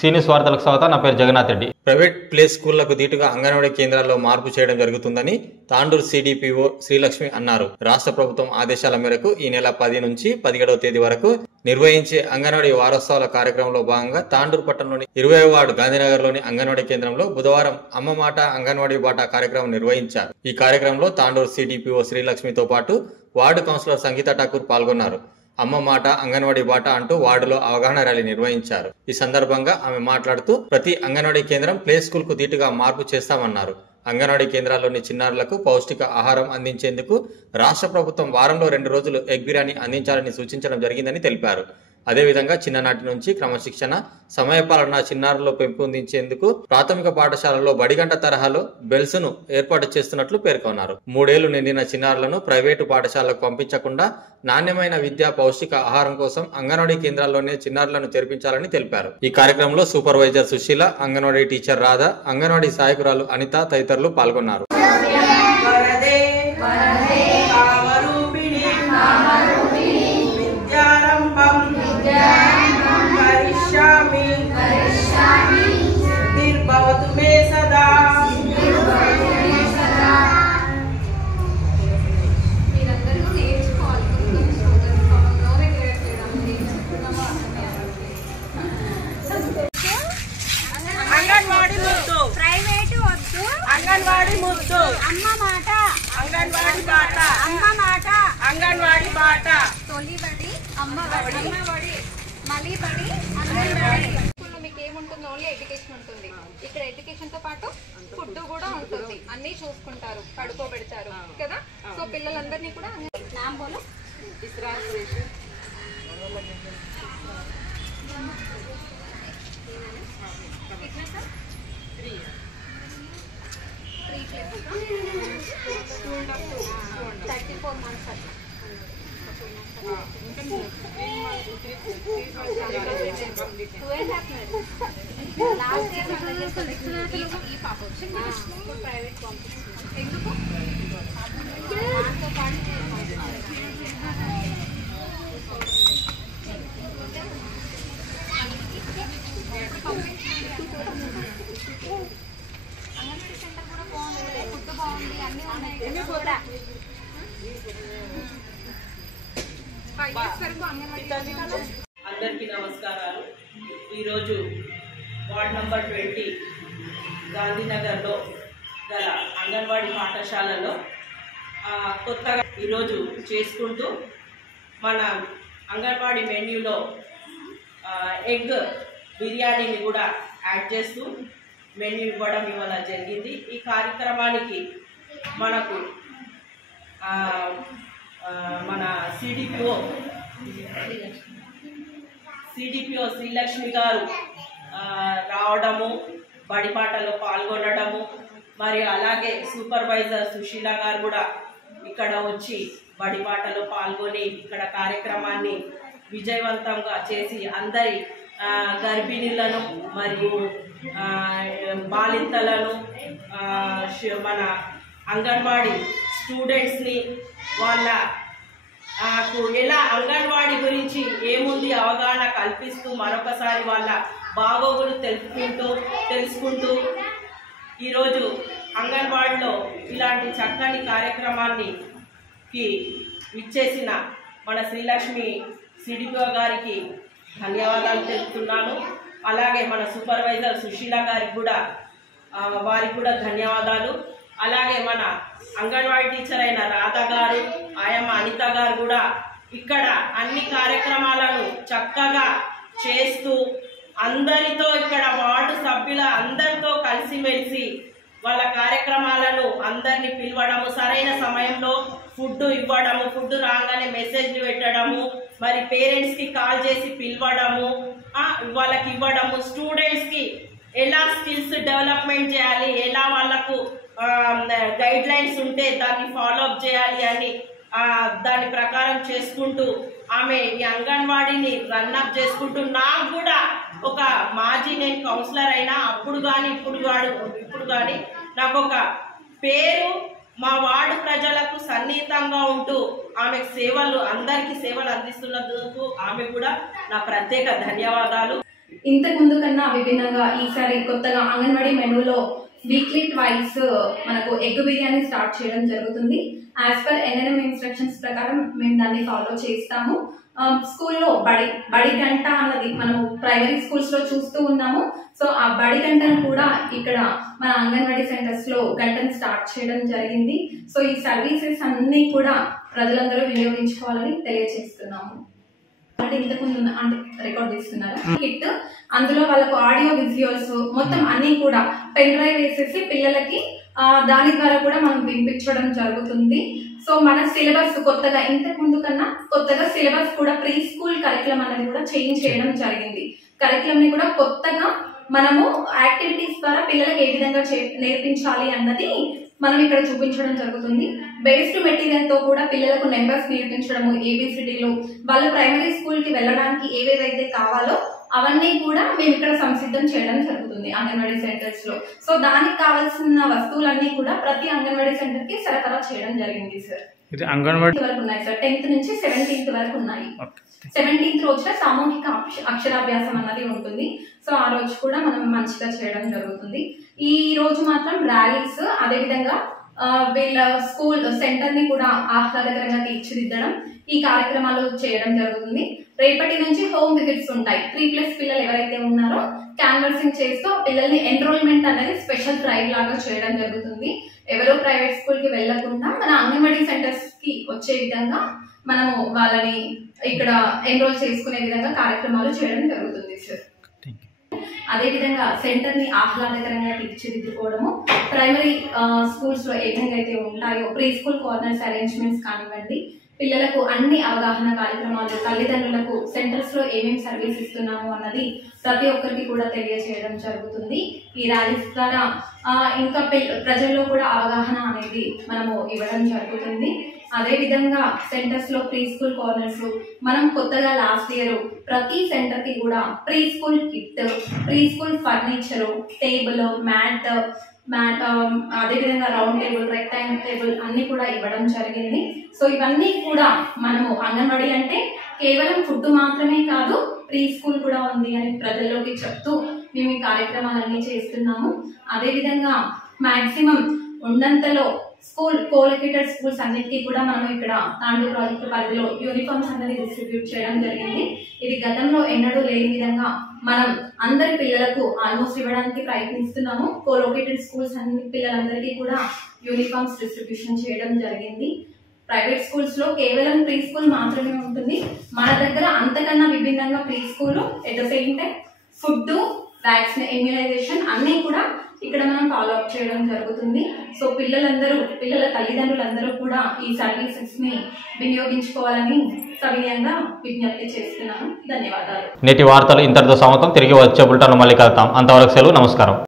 సీనియస్ వార్తలకు స్వాగతం. నా పేరు జగన్నాథ్ రెడ్డి. ప్రైవేట్ ప్లే స్కూళ్లకు దీటుగా అంగన్వాడీ కేంద్రాల్లో మార్పు చేయడం జరుగుతుందని తాండూరు సిడిపిఓ శ్రీలక్ష్మి అన్నారు. రాష్ట్ర ప్రభుత్వం ఆదేశాల మేరకు ఈ నెల 10 నుంచి 17వ తేదీ వరకు నిర్వహించే అంగన్వాడీ వారోత్సవాల కార్యక్రమంలో భాగంగా తాండూరు పట్టణంలోని 20వ వార్డు గాంధీనగర్లోని అంగన్వాడీ కేంద్రంలో బుధవారం అమ్మ మాట అంగన్వాడీ బాట కార్యక్రమం నిర్వహించారు. ఈ కార్యక్రమంలో తాండూరు సిడిపిఓ శ్రీలక్ష్మితో పాటు వార్డు కౌన్సిలర్ సంగీత ఠాకూర్ పాల్గొన్నారు. అమ్మ మాట అంగన్వాడీ బాట అంటూ వార్డులో అవగాహన ర్యాలీ నిర్వహించారు. ఈ సందర్భంగా ఆమె మాట్లాడుతూ ప్రతి అంగన్వాడీ కేంద్రం ప్లే స్కూల్ కు దీటుగా మార్పు చేస్తామన్నారు. అంగన్వాడీ కేంద్రాల్లోని చిన్నారులకు పౌష్టిక ఆహారం అందించేందుకు రాష్ట్ర ప్రభుత్వం వారంలో 2 రోజులు ఎగ్ బిర్యానీ అందించాలని సూచించడం జరిగిందని తెలిపారు. అదేవిధంగా చిన్ననాటి నుంచి క్రమశిక్షణ, సమయపాలన చిన్నారుల్లో పెంపొందించేందుకు ప్రాథమిక పాఠశాలలో బడిగంట తరహాలో బెల్స్ ను ఏర్పాటు చేస్తున్నట్లు పేర్కొన్నారు. 3 ఏళ్లు నిండిన చిన్నారులను ప్రైవేటు పాఠశాలకు పంపించకుండా నాణ్యమైన విద్య, పౌష్టిక ఆహారం కోసం అంగన్వాడీ కేంద్రాల్లోనే చిన్నారులను చేర్పించాలని తెలిపారు. ఈ కార్యక్రమంలో సూపర్వైజర్ సుశీల, అంగన్వాడీ టీచర్ రాధ, అంగన్వాడీ సహాయకురాలు అనిత తదితరులు పాల్గొన్నారు. అంగన్వాడీ ముద్దు, అమ్మ మాట అంగన్వాడీ బాట, అమ్మ మాట అంగన్వాడీ బాట, తొలి బడి అమ్మ బడి, మళ్ళీ బడి అంగన్వాడీ. స్కూల్లో మీకు ఏముంటుందో ఓన్లీ ఎడ్యుకేషన్ ఉంటుంది. ఇక్కడ ఎడ్యుకేషన్ తో పాటు ఫుడ్ కూడా ఉంటుంది. అన్ని చూసుకుంటారు, పడుకోబెడతారు కదా. సో పిల్లలందరినీ కూడా నామ్ బోలో ప్రైవేట్ కాంపిటీషన్ ఎందుకు అంగన్వాడీ సెంటర్ కూడా బాగుంది, ఫుడ్ బాగుంది, అన్ని ఉన్నాయి కూడా. అందరికీ నమస్కారాలు. ఈరోజు వార్డ్ నంబర్ 20 గాంధీనగర్లో గల అంగన్వాడీ పాఠశాలలో కొత్తగా ఈరోజు చేసుకుంటూ మన అంగన్వాడీ మెన్యూలో ఎగ్ బిర్యానీని కూడా యాడ్ చేస్తూ మెన్యూ ఇవ్వడం ఇవాళ జరిగింది. ఈ కార్యక్రమానికి మనకు మన సిడిపిఓ శ్రీలక్ష్మి గారు రావడము, బడిపాటలో పాల్గొనడము, మరి అలాగే సూపర్వైజర్ సుశీల గారు కూడా ఇక్కడ వచ్చి బడిపాటలో పాల్గొని ఇక్కడ కార్యక్రమాన్ని విజయవంతంగా చేసి అందరి గర్భిణీలను మరియు బాలింతలను మన అంగన్వాడీ స్టూడెంట్స్ని వాళ్ళకు ఎలా అంగన్వాడీ గురించి ఏముంది అవగాహన కల్పిస్తూ మరొకసారి వాళ్ళ బాగోగులు తెలుసుకుంటూ ఈరోజు అంగన్వాడీలో ఇలాంటి చక్కని కార్యక్రమానికి ఇచ్చేసిన మన శ్రీలక్ష్మి సిడిపిఓ గారికి ధన్యవాదాలు తెలుపుతున్నాను. అలాగే మన సూపర్వైజర్ సుశీల గారికి కూడా వారికి కూడా ధన్యవాదాలు. అలాగే మన అంగన్వాడీ టీచర్ అయిన రాధ గారు, ఆయమ్మ అనిత గారు కూడా ఇక్కడ అన్ని కార్యక్రమాలను చక్కగా చేస్తూ అందరితో ఇక్కడ వార్డు సభ్యుల అందరితో కలిసిమెలిసి వాళ్ళ కార్యక్రమాలను అందరినీ పిలవడము, సరైన సమయంలో ఫుడ్ ఇవ్వడము, ఫుడ్ రాగానే మెసేజ్లు పెట్టడము, మరి పేరెంట్స్కి కాల్ చేసి పిలవడము, వాళ్ళకి ఇవ్వడము, స్టూడెంట్స్కి ఎలా స్కిల్స్ డెవలప్మెంట్ చేయాలి, ఎలా వాళ్ళకు గైడ్ లైన్స్ ఉంటే దాన్ని ఫాలో అప్ చేయాలి అని దాని ప్రకారం చేసుకుంటూ ఆమె ఈ అంగన్వాడీని రన్అప్ చేసుకుంటూ నాకు కూడా ఒక నేను కౌన్సిలర్ అయినా అప్పుడు కానీ ఇప్పుడు కానీ నాకు ఒక పేరు మా వార్డు ప్రజలకు సన్నిహితంగా ఉంటూ ఆమె సేవలు అందరికీ సేవలు అందిస్తున్నందుకు ఆమె కూడా నా ప్రత్యేక ధన్యవాదాలు. ఇంతకు ముందు కన్నా విభిన్నంగా ఈసారి కొత్తగా అంగన్వాడీ మెనూలో వీక్లీ ట్వైస్ మనకు ఎగ్ బిర్యానీ స్టార్ట్ చేయడం జరుగుతుంది. యాజ్ పర్ NNM ఇన్స్ట్రక్షన్స్ ప్రకారం మేము దాన్ని ఫాలో చేస్తాము. స్కూల్లో బడి గంట అన్నది మనం ప్రైమరీ స్కూల్స్ లో చూస్తూ ఉన్నాము. సో ఆ బడి గంటను కూడా ఇక్కడ మన అంగన్వాడీ సెంటర్స్ లో గంటను స్టార్ట్ చేయడం జరిగింది. సో ఈ సర్వీసెస్ అన్ని కూడా ప్రజలందరూ వినియోగించుకోవాలని తెలియజేస్తున్నాము. అంటే ఇంతకుముందు అంటే రికార్డ్ చేస్తున్నారా కిట్, అందులో వాళ్ళకు ఆడియో విజువల్స్ మొత్తం అన్ని కూడా పెన్ డ్రైవ్ వేసేసి పిల్లలకి దాని ద్వారా కూడా మనం వినిపించడం జరుగుతుంది. సో మన సిలబస్ కొత్తగా ఇంతకు ముందు కన్నా కొత్తగా సిలబస్ కూడా ప్రీ స్కూల్ కరికులం అనేది కూడా చేంజ్ చేయడం జరిగింది. కరికులం ని కూడా కొత్తగా మనము యాక్టివిటీస్ ద్వారా పిల్లలకు ఏ విధంగా నేర్పించాలి అన్నది మనం ఇక్కడ చూపించడం జరుగుతుంది. బేస్డ్ మెటీరియల్ తో కూడా పిల్లలకు నెంబర్స్ నేర్పించడము, ABCDలు, వాళ్ళు ప్రైమరీ స్కూల్ కి వెళ్ళడానికి ఏవేవైతే కావాలో అవన్నీ కూడా మేము ఇక్కడ సంసిద్ధం చేయడం జరుగుతుంది అంగన్వాడీ సెంటర్స్ లో. సో దానికి కావాల్సిన వస్తువులన్నీ కూడా ప్రతి అంగన్వాడీ సెంటర్ కి సరఫరా చేయడం జరిగింది సార్. అంగన్వాడీ వరకు ఉన్నాయి సార్, 10th నుంచి 17th వరకు ఉన్నాయి. 17th రోజున సామూహిక అక్షరాభ్యాసం అన్నది ఉంటుంది. సో ఆ రోజు కూడా మనం మంచిగా చేయడం జరుగుతుంది. ఈ రోజు మాత్రం ర్యాలీస్, అదేవిధంగా వీళ్ళ స్కూల్ సెంటర్ ని కూడా ఆహ్లాదకరంగా తీర్చిదిద్దడం, ఈ కార్యక్రమాలు చేయడం జరుగుతుంది. రేపటి నుంచి హోమ్ విజిట్స్ ఉంటాయి. 3+ పిల్లలు ఎవరైతే ఉన్నారో క్యాన్వర్సింగ్ చేస్తూ పిల్లల్ని ఎన్రోల్మెంట్ అనేది స్పెషల్ డ్రైవ్ లాగా చేయడం జరుగుతుంది. ఎవరో ప్రైవేట్ స్కూల్ కి వెళ్లకుండా మన అంగన్వాడీ సెంటర్స్ కి వచ్చే విధంగా మనము వాళ్ళని ఇక్కడ ఎన్రోల్ చేసుకునే విధంగా కార్యక్రమాలు చేయడం జరుగుతుంది సార్. అదే విధంగా సెంటర్ ని ఆహ్లాదకరంగా తీర్చిదిద్దుకోవడము, ప్రైమరీ స్కూల్స్ లో ఏ విధంగా అయితే ఉంటాయో ప్రీ స్కూల్ కార్నర్స్ అరేంజ్మెంట్స్ కానివ్వండి, పిల్లలకు అన్ని అవగాహన కార్యక్రమాలు, తల్లిదండ్రులకు సెంటర్స్ లో ఏమేమి సర్వీస్ ఇస్తున్నాము అన్నది ప్రతి ఒక్కరికి కూడా తెలియజేయడం జరుగుతుంది. ఈ ర్యాలీస్ ద్వారా ఇంకా ప్రజల్లో కూడా అవగాహన అనేది మనము ఇవ్వడం జరుగుతుంది. అదే విధంగా సెంటర్స్ లో ప్రీ స్కూల్ కార్నర్స్ మనం కొత్తగా లాస్ట్ ఇయర్ ప్రతి సెంటర్ కి కూడా pre school kit, pre school furniture, table, mat, అదేవిధంగా రౌండ్ టేబుల్, రెక్టాంగిల్ టేబుల్ అన్ని కూడా ఇవ్వడం జరిగింది. సో ఇవన్నీ కూడా మనము అంగన్వాడీ అంటే కేవలం ఫుడ్ మాత్రమే కాదు, ప్రీ స్కూల్ కూడా ఉంది అని ప్రజల్లోకి చెప్తూ మేము ఈ కార్యక్రమాలన్నీ చేస్తున్నాము. అదేవిధంగా మాక్సిమం ఉన్నంతలో స్కూల్ కోలొకేటెడ్ స్కూల్స్ అన్నిటికీ కూడా మనం ఇక్కడ తాండూరు ప్రాజెక్టు పరిధిలో యూనిఫామ్స్ అనేది డిస్ట్రిబ్యూట్ చేయడం జరిగింది. ఇది గతంలో ఎన్నడూ లేని విధంగా మనం అందరి పిల్లలకు ఆల్మోస్ట్ ఇవ్వడానికి ప్రయత్నిస్తున్నాము. కోలొకేటెడ్ స్కూల్స్ అన్ని పిల్లలందరికీ కూడా యూనిఫామ్స్ డిస్ట్రిబ్యూషన్ చేయడం జరిగింది. ప్రైవేట్ స్కూల్స్ లో కేవలం ప్రీ స్కూల్ మాత్రమే ఉంటుంది. మన దగ్గర అంతకన్నా విభిన్నంగా pre school, at the same time food, vaccine, immunisation అన్నీ కూడా ఇక్కడ మనం ఫాలో అప్ చేయడం జరుగుతుంది. సో పిల్లల తల్లిదండ్రులందరూ కూడా ఈ సర్వీసెస్ ని వినియోగించుకోవాలని సవినయంగా విజ్ఞప్తి చేస్తున్నాను. ధన్యవాదాలు. నేటి వార్తలు ఇంతటితో సమాప్తం. తిరిగి వచ్చే బులెటిన్లో మళ్ళీ కలుద్దాం. అంతవరకు సెలవు. నమస్కారం.